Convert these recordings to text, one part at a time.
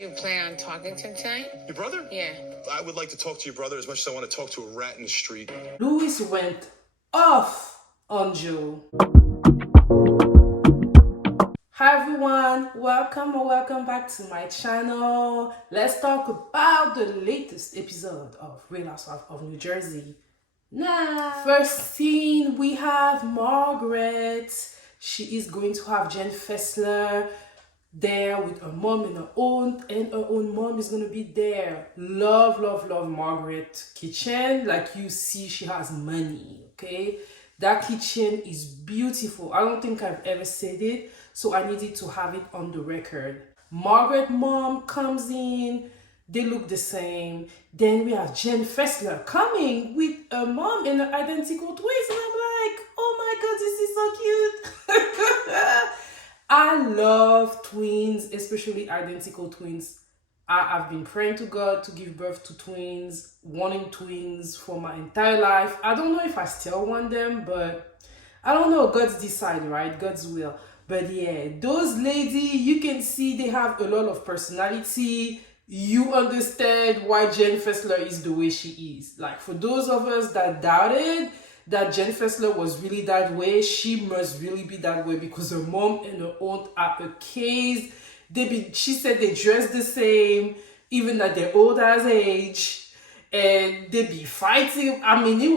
You plan on talking to him tonight? Your brother? Yeah. I would like to talk to your brother as much as I want to talk to a rat in the street. Louis went off on Joe. Hi everyone, welcome back to my channel. Let's talk about the latest episode of Real Housewives of New Jersey. First scene, we have Margaret. She is going to have Jen Fessler there with her mom and her own mom is gonna be there. Love Margaret kitchen. Like you see, she has money. Okay, that kitchen is beautiful. I don't think I've ever said it, so I needed to have it on the record. Margaret mom comes in, they look the same. Then we have Jen Fessler coming with a mom and her identical twins, and I'm like, oh my god, this is so cute. I love twins, especially identical twins. I've been praying to God to give birth to twins, wanting twins for my entire life. I don't know if I still want them, but I don't know. God's decide, right? God's will. But yeah, those ladies, you can see they have a lot of personality. You understand why Jen Fessler is the way she is. Like for those of us that doubted that Jen Fessler was really that way, she must really be that way because her mom and her aunt are a case. She said they dress the same, even at their old ass age, and they be fighting. I mean, it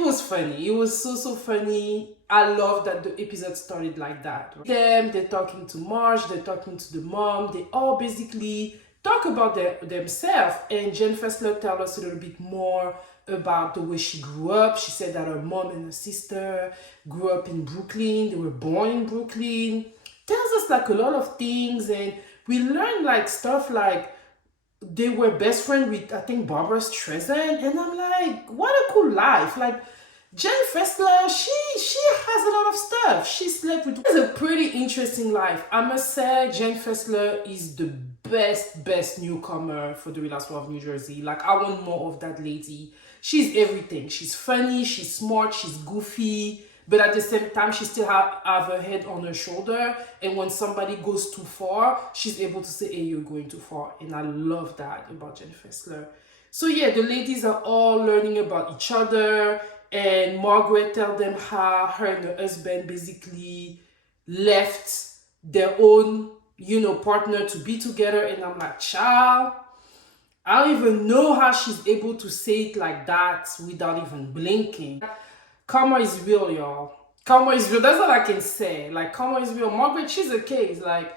was funny. It was so funny. I love that the episode started like that. They're talking to Marge, they're talking to the mom. They all basically talk about themselves, and Jen Fessler tells us a little bit more about the way she grew up. She said that her mom and her sister grew up in Brooklyn. They were born in Brooklyn. Tells us like a lot of things, and we learned like stuff like they were best friends with, I think, Barbara Streisand, and I'm like, what a cool life. Like Jen Fessler, she has a lot of stuff. She slept with. It's a pretty interesting life. I must say, Jen Fessler is the best newcomer for the Real Housewives of New Jersey. Like I want more of that lady. She's everything. She's funny, she's smart, she's goofy, but at the same time, she still have her head on her shoulder. And when somebody goes too far, she's able to say, hey, you're going too far. And I love that about Jen Fessler. So yeah, the ladies are all learning about each other. And Margaret tells them how her and her husband basically left their own, partner to be together. And I'm like, child, I don't even know how she's able to say it like that without even blinking. Karma is real, y'all. Karma is real. That's all I can say. Like, karma is real. Margaret, she's a case. Like,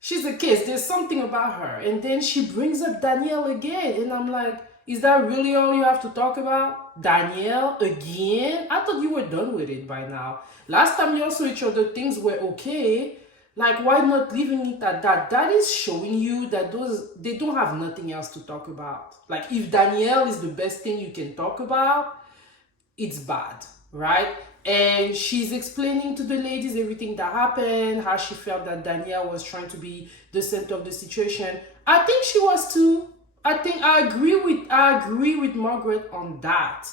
she's a case. There's something about her. And then she brings up Danielle again. And I'm like, is that really all you have to talk about? Danielle again? I thought you were done with it by now. Last time y'all saw each other, things were okay. Like, why not leaving it at that? That is showing you that they don't have nothing else to talk about. Like, if Danielle is the best thing you can talk about, it's bad, right? And she's explaining to the ladies everything that happened, how she felt that Danielle was trying to be the center of the situation. I think she was too. I agree with Margaret on that.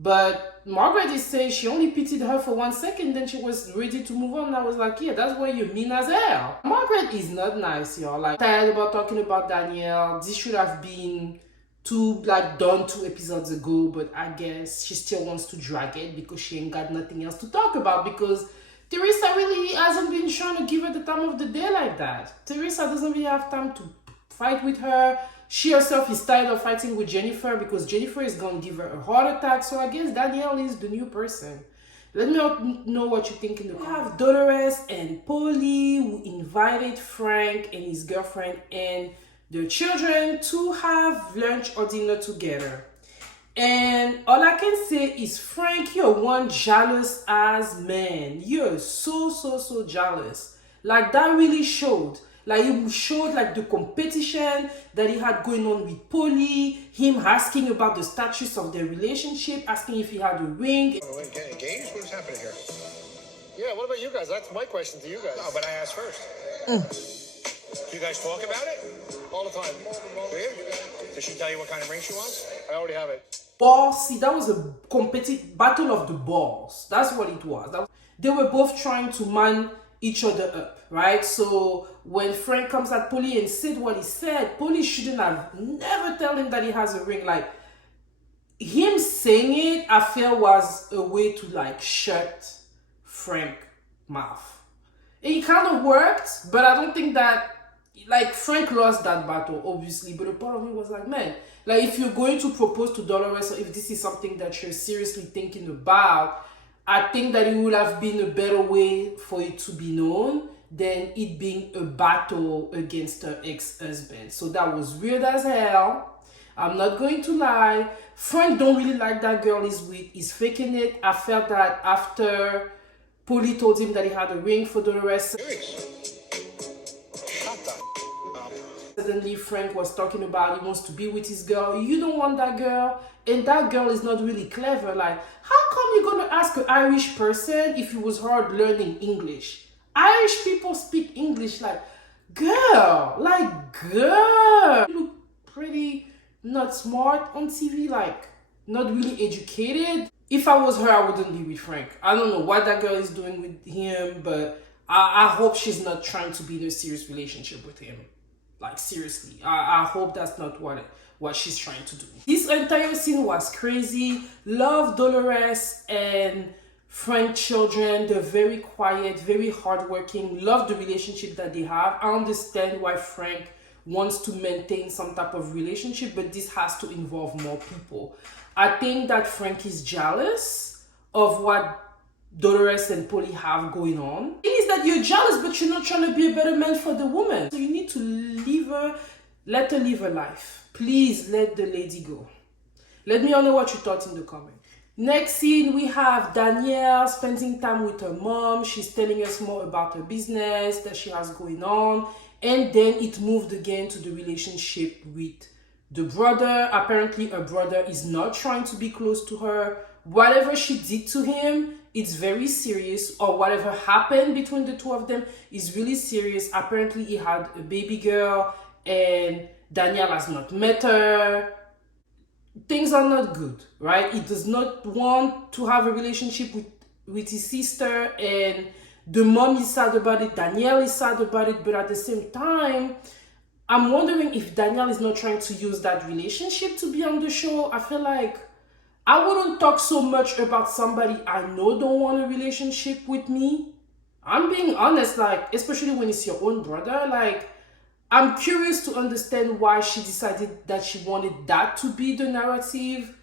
But Margaret is saying she only pitied her for 1 second, then she was ready to move on. And I was like, yeah, that's why you're mean as hell. Margaret is not nice, y'all. Like, tired about talking about Danielle. This should have been done 2 episodes ago, but I guess she still wants to drag it because she ain't got nothing else to talk about, because Teresa really hasn't been trying to give her the time of the day like that. Teresa doesn't really have time to fight with her. She herself is tired of fighting with Jennifer because Jennifer is going to give her a heart attack. So I guess Danielle is the new person. Let me know what you think in the comments. We have Dolores and Pauly, who invited Frank and his girlfriend and their children to have lunch or dinner together. And all I can say is, Frank, you're one jealous ass man. You're so jealous. Like, that really showed. Like, it showed like the competition that he had going on with Pauly, him asking about the status of their relationship, asking if he had a ring. Oh, engaged? What's happening here? Yeah, what about you guys? That's my question to you guys. No, but I asked first. You guys talk about it? All the time. Do you? Did she tell you what kind of ring she wants? I already have it. Balls, see, that was a competitive battle of the balls. That's what it was. They were both trying to man each other up. right? So when Frank comes at Pauly and said what he said, Pauly shouldn't have never tell him that he has a ring. Like, him saying it, I feel was a way to like shut Frank mouth. It kind of worked, but I don't think that, like, Frank lost that battle, obviously, but a part of me was like, man, like, if you're going to propose to Dolores, or if this is something that you're seriously thinking about, I think that it would have been a better way for it to be known than it being a battle against her ex-husband. So that was weird as hell. I'm not going to lie. Frank don't really like that girl he's with. He's faking it. I felt that after Pauly told him that he had a ring for Dolores, suddenly Frank was talking about he wants to be with his girl. You don't want that girl, and that girl is not really clever. Like, how come you're gonna ask an Irish person if it was hard learning English? Irish people speak English. Like, girl, you look pretty not smart on TV, like not really educated. If I was her, I wouldn't be with Frank. I don't know what that girl is doing with him, but I hope she's not trying to be in a serious relationship with him. Like, seriously, I hope that's not what she's trying to do. This entire scene was crazy. Love Dolores and Frank children. They're very quiet, very hardworking. Love the relationship that they have. I understand why Frank wants to maintain some type of relationship, but this has to involve more people. I think that Frank is jealous of what Dolores and Pauly have going on. It is that you're jealous, but you're not trying to be a better man for the woman. So you need to leave her, let her live her life. Please let the lady go. Let me know what you thought in the comments. Next scene, we have Danielle spending time with her mom. She's telling us more about her business that she has going on. And then it moved again to the relationship with the brother. Apparently, her brother is not trying to be close to her. Whatever she did to him, it's very serious, or whatever happened between the two of them is really serious. Apparently, he had a baby girl, and Danielle has not met her. Things are not good, right? He does not want to have a relationship with his sister, and the mom is sad about it. Danielle is sad about it, but at the same time, I'm wondering if Danielle is not trying to use that relationship to be on the show. I feel like I wouldn't talk so much about somebody I know don't want a relationship with me. I'm being honest, like, especially when it's your own brother. Like, I'm curious to understand why she decided that she wanted that to be the narrative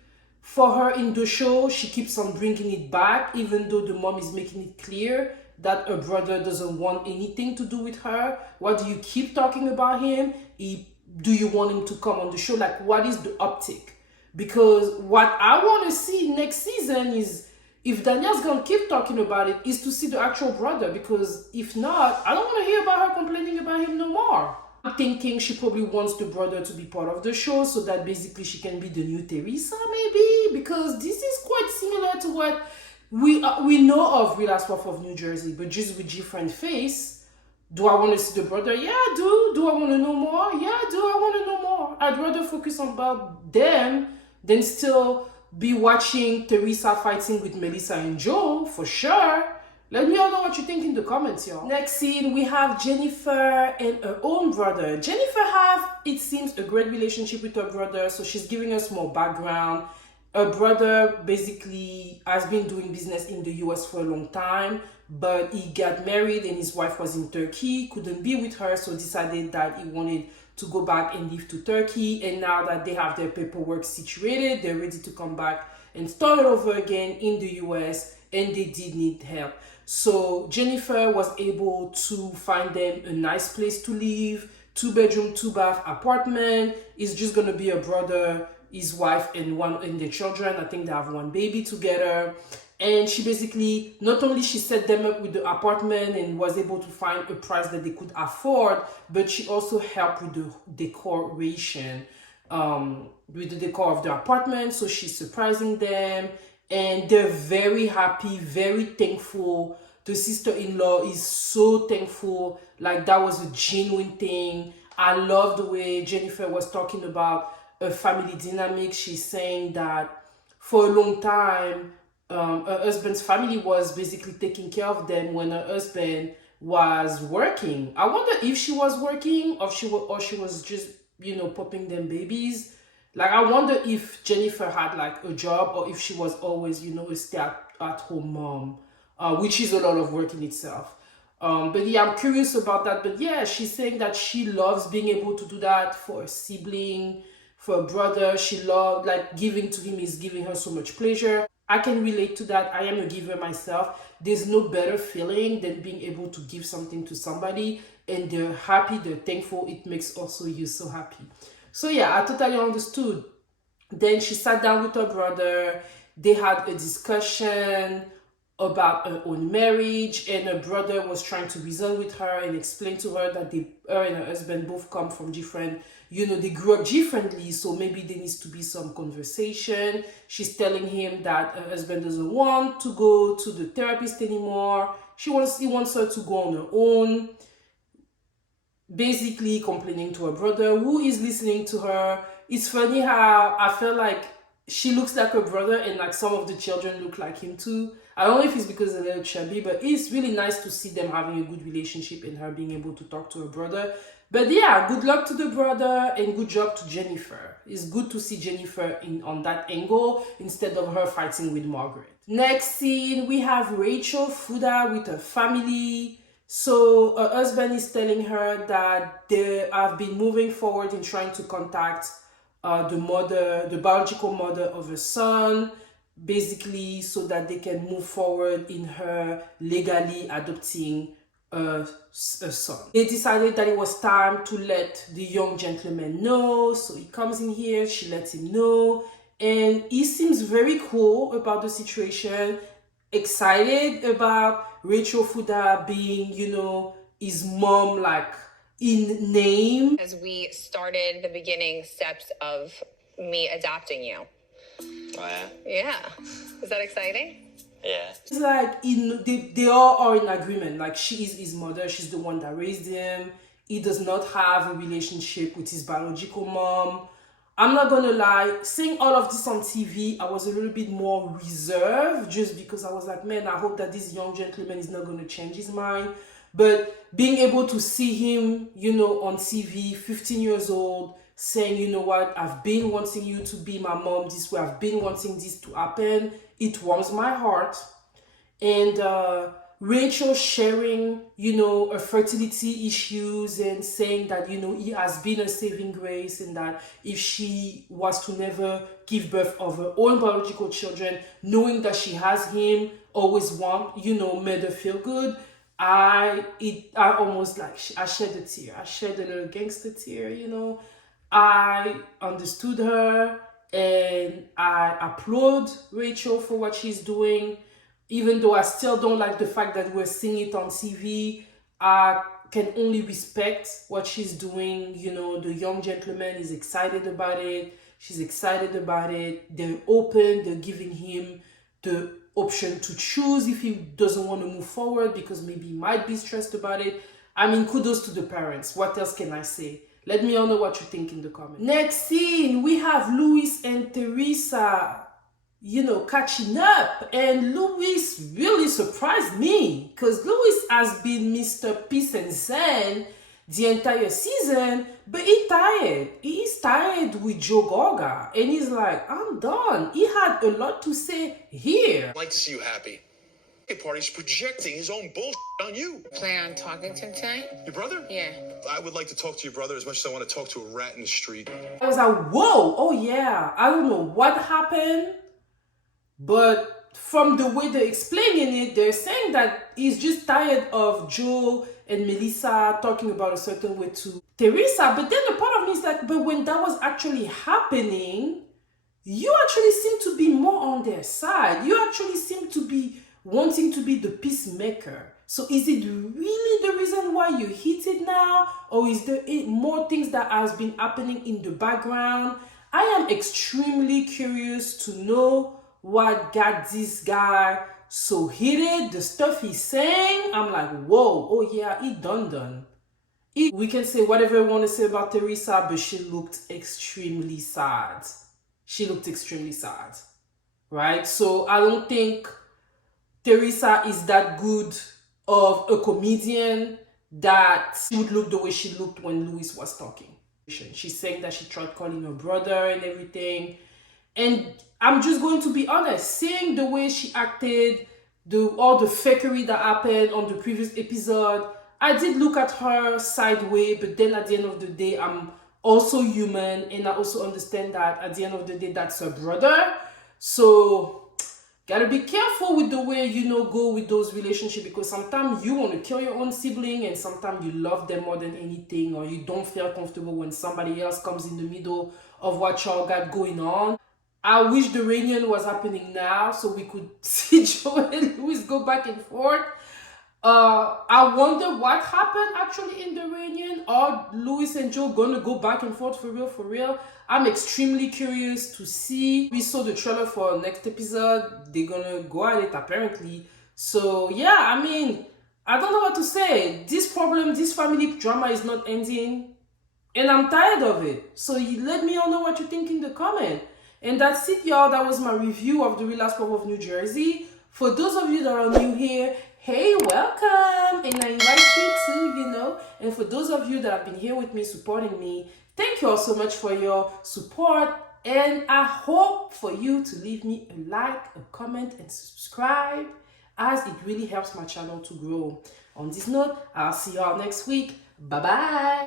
for her in the show. She keeps on bringing it back, even though the mom is making it clear that her brother doesn't want anything to do with her. Why do you keep talking about him? Do you want him to come on the show? Like, what is the optic? Because what I want to see next season is, if Danielle's going to keep talking about it, is to see the actual brother. Because if not, I don't want to hear about her complaining about him no more. I'm thinking she probably wants the brother to be part of the show so that basically she can be the new Teresa, maybe. Because this is quite similar to what we know of Real Housewives of New Jersey, but just with different face. Do I want to see the brother? Yeah, I do. Do I want to know more? Yeah, I do. I want to know more. I'd rather focus on about them than still be watching Teresa fighting with Melissa and Joe, for sure. Let me all know what you think in the comments, y'all. Next scene, we have Jennifer and her own brother. Jennifer have, it seems, a great relationship with her brother, so she's giving us more background. Her brother basically has been doing business in the US for a long time, but he got married and his wife was in Turkey, couldn't be with her, so decided that he wanted to go back and live to Turkey. And now that they have their paperwork situated, they're ready to come back and start over again in the US, and they did need help. So Jennifer was able to find them a nice place to live, 2-bedroom, 2-bath apartment. It's just gonna be a brother, his wife, and their children. I think they have one baby together. And she basically, not only she set them up with the apartment and was able to find a price that they could afford, but she also helped with the decoration, with the decor of the apartment. So she's surprising them, and they're very happy, very thankful. The sister-in-law is so thankful. Like, that was a genuine thing. I love the way Jennifer was talking about a family dynamic. She's saying that for a long time, her husband's family was basically taking care of them when her husband was working. I wonder if she was working or she was just, you know, popping them babies. Like, I wonder if Jennifer had like a job or if she was always, you know, a stay-at-home mom, which is a lot of work in itself. But yeah, I'm curious about that. But yeah, she's saying that she loves being able to do that for a sibling, for a brother. She loved, like, giving to him is giving her so much pleasure. I can relate to that. I am a giver myself. There's no better feeling than being able to give something to somebody and they're happy, they're thankful. It makes also you so happy. So yeah, I totally understood. Then she sat down with her brother. They had a discussion about her own marriage, and her brother was trying to reason with her and explain to her that her and her husband both come from different, you know, they grew up differently, so maybe there needs to be some conversation. She's telling him that her husband doesn't want to go to the therapist anymore. He wants her to go on her own. Basically complaining to her brother, who is listening to her. It's funny how I feel like she looks like her brother and like some of the children look like him too. I don't know if it's because they're a little chubby, but it's really nice to see them having a good relationship and her being able to talk to her brother. But yeah, good luck to the brother and good job to Jennifer. It's good to see Jennifer on that angle instead of her fighting with Margaret. Next scene, we have Rachel Fouda with her family. So her husband is telling her that they have been moving forward in trying to contact the biological mother of her son, basically so that they can move forward in her legally adopting a son. They decided that it was time to let the young gentleman know. So he comes in here, she lets him know, and he seems very cool about the situation, excited about Rachel Fouda being, you know, his mom, like, in name. As we started the beginning steps of me adopting you. Oh, yeah? Yeah. Is that exciting? Yeah. It's like, they all are in agreement. Like, she is his mother. She's the one that raised him. He does not have a relationship with his biological mom. I'm not gonna lie, seeing all of this on TV, I was a little bit more reserved just because I was like, man, I hope that this young gentleman is not gonna change his mind. But being able to see him, you know, on TV, 15 years old, saying, you know what, I've been wanting you to be my mom this way, I've been wanting this to happen, it warms my heart. And Rachel sharing, you know, her fertility issues and saying that, you know, he has been a saving grace and that if she was to never give birth of her own biological children, knowing that she has him, always want, you know, made her feel good. I almost, like, I shed a tear. I shed a little gangster tear, you know. I understood her and I applaud Rachel for what she's doing. Even though I still don't like the fact that we're seeing it on TV, I can only respect what she's doing. You know, the young gentleman is excited about it. She's excited about it. They're open. They're giving him the option to choose if he doesn't want to move forward because maybe he might be stressed about it. I mean, kudos to the parents. What else can I say? Let me all know what you think in the comments. Next scene, we have Luis and Teresa, you know, catching up, and Luis really surprised me because Luis has been Mr. Peace and Zen the entire season, but he's tired. He is tired with Joe Gorga, and he's like, I'm done. He had a lot to say here. I'd like to see you happy. Hey, party's projecting his own bullshit on you. Plan on talking to him tonight? Your brother? Yeah. I would like to talk to your brother as much as I want to talk to a rat in the street. I was like, whoa, oh yeah. I don't know what happened, but from the way they're explaining it, they're saying that he's just tired of Joe and Melissa talking about a certain way to Teresa. But then a part of me is like, but when that was actually happening, you actually seem to be more on their side. You actually seem to be wanting to be the peacemaker. So is it really the reason why you hit it now? Or is there more things that has been happening in the background? I am extremely curious to know what got this guy so heated. The stuff he's saying, I'm like, whoa, oh yeah, he done. We can say whatever we want to say about Teresa, but she looked extremely sad. She looked extremely sad, right? So I don't think Teresa is that good of a comedian that she would look the way she looked when Louis was talking. She's saying that she tried calling her brother and everything. And I'm just going to be honest, seeing the way she acted, all the fakery that happened on the previous episode, I did look at her sideways, but then at the end of the day, I'm also human, and I also understand that at the end of the day, that's her brother. So, gotta be careful with the way, go with those relationships, because sometimes you want to kill your own sibling, and sometimes you love them more than anything, or you don't feel comfortable when somebody else comes in the middle of what y'all got going on. I wish the reunion was happening now so we could see Joe and Louis go back and forth. I wonder what happened actually in the reunion. Are Louis and Joe gonna go back and forth for real? I'm extremely curious to see. We saw the trailer for next episode. They're gonna go at it apparently. So yeah, I mean, I don't know what to say. This family drama is not ending, and I'm tired of it. So let me all know what you think in the comment. And that's it, y'all. That was my review of the Real Housewives of New Jersey. For those of you that are new here, hey, welcome. And I invite you to, And for those of you that have been here with me, supporting me, thank you all so much for your support. And I hope for you to leave me a like, a comment, and subscribe, as it really helps my channel to grow. On this note, I'll see y'all next week. Bye-bye.